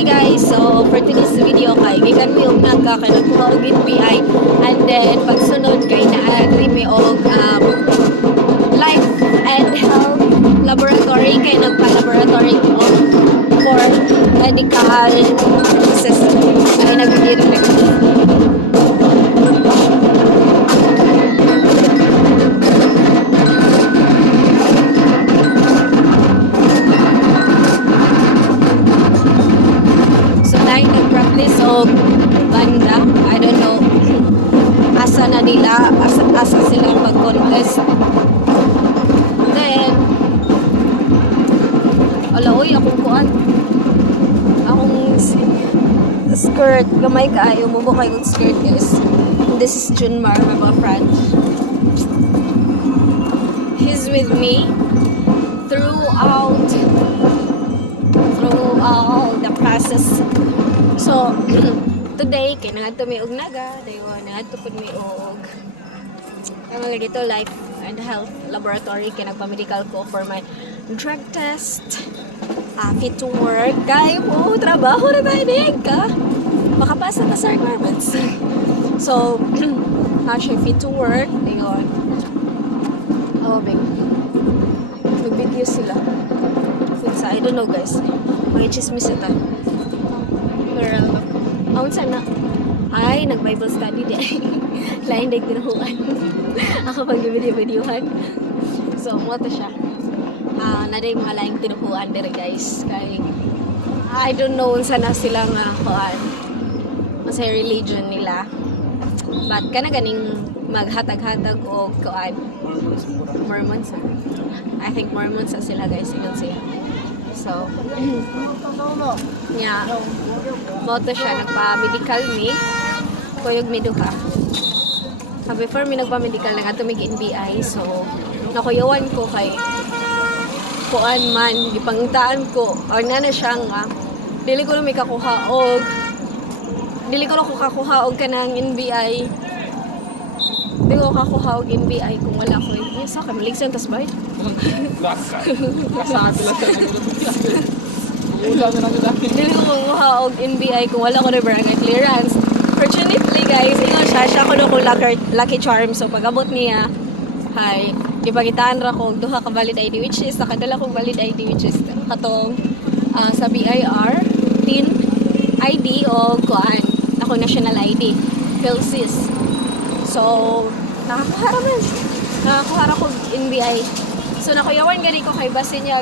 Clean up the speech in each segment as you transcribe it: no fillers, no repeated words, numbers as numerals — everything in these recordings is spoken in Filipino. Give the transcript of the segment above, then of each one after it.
Hi guys, so for today's video kay gikan mi og nagka kay nagkuha og NBI and then pagsunod kay naagri mi og life and health laboratory kay nagpa-laboratory ko for medical assistant. Ay nag-video na. Nag-practice o banda. I don't know asa na nila, asa silang mag-contest. Then uy, akong kuan, akong skirt gamay kaayo mo mo kayong skirt guys. This is Junmar, my friend. He's with me throughout the process. So, today, kaya nangadto may og naga, dayon nangadto pud may og mga dito life and health laboratory kaya nagpa-medical ko for my drug test. Fit to work. Kaya po, trabaho na tayo din ka. Makapasa na sa requirements. So, actually fit to work. Dayon. Oh, big. Nag-video sila. I don't know guys. Mga chismis ito. Girl. Aun sana. Ay, nag-Bible study di. Lain day tinuhuan. Ako pag video-videohan. So, mo to siya. Naday mga laing tinuhuan dire guys. Kay I don't know sana silang kuan. Masay religion nila. But kana ganing maghatag-hatag o kuan. Mormons. I think Mormons sila guys. Ingon siya. So, yeah. Moto siya, nagpa-medical me. Kuyog mi duha. Before mi nagpa-medical, nag-atumig NBI. So, nakuyawan ko kay kuan man, gipangtaan ko. Or na siya nga, dili ko na may kakuha og dili ko na ko kakuha og kanang NBI. Dili ko kakuha og NBI kung wala ko. Yes, ka maligsan tas bay. Dili ko kuha og NBI kung wala ko na barangay clearance. Fortunately guys, siya ko ko lucky charm. So pag-abot niya, hay, ipagitaan ra ko duha ka valid ID which is nakadala kong valid ID which is katong sa BIR, TIN ID o kuan, ako national ID, PhilSys. So, nakakuha ra ko NBI. So nakuyawan gani ko kay basin niya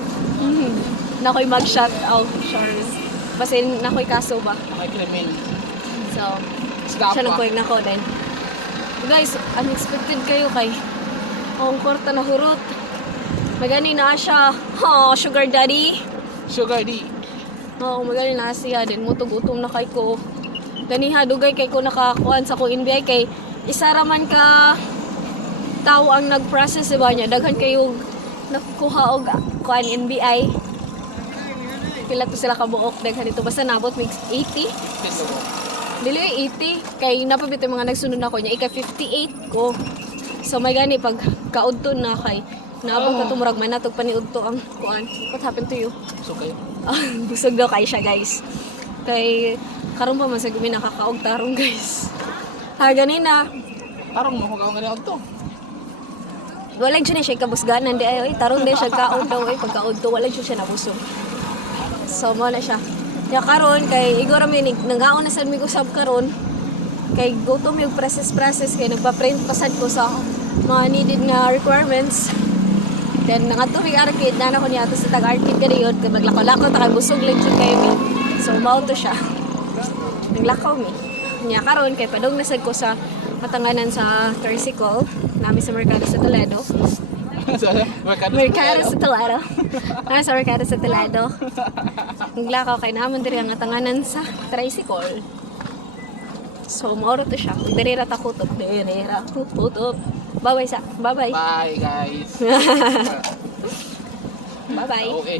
nakoy mag-shout out Charles. Basin nakoy kaso ba? May krimen. So, siya nang kuwag na ko din. Guys, unexpected kayo kay ang korta na hurot. Magani na siya. Oh, sugar daddy. Sugar D. Oo, magani na siya. Din mo tugutom na kay ko. Ganiha, dugay kay ko nakakuan sa ko NBI kay isa raman ka tao ang nag-process iba niya. Daghan kayo nakuha og kuan NBI. Pila to sila kabuok daghan dito basta nabot mig 80. Dili 80 kay napabito mga nagsunod ako niya ika 58 ko. So may gani pag kaudto na kay naabot ka tumurag man natog paniudto ang kuan. What happened to you? So kayo. Busog daw kay siya guys. Kay karon pa man sa gumi nakakaog tarong guys. Ha ganina. Tarong mo kung ganyan to. Wala siya na siya kabusganan di ay tarong di siya kaod daw ay pagkaod to wala siya nabusog. So mo na siya. Ya karon kay igora mi nagaon na sad mi usab karon. Kay go to mi process kay nagpa-print pasad ko sa mga needed na requirements. Then nangadto mi arcade na ko niya to sa tag-arcade kadiyot kay maglakaw-lakaw ta kay busog lang jud kay mi. So mao to siya. Naglakaw mi. Nya karon kay padong nasad ko sa patanganan sa tricycle nami sa Mercado sa Toledo. Mercado sa Toledo. Sa Mercado sa Toledo. Naglakaw kay naman diri ang atanganan sa tricycle. So mauro to siya. Diri ra ta kutot. Diri ra kutot. Bye-bye sa. Bye-bye. Bye guys. Bye-bye. Okay.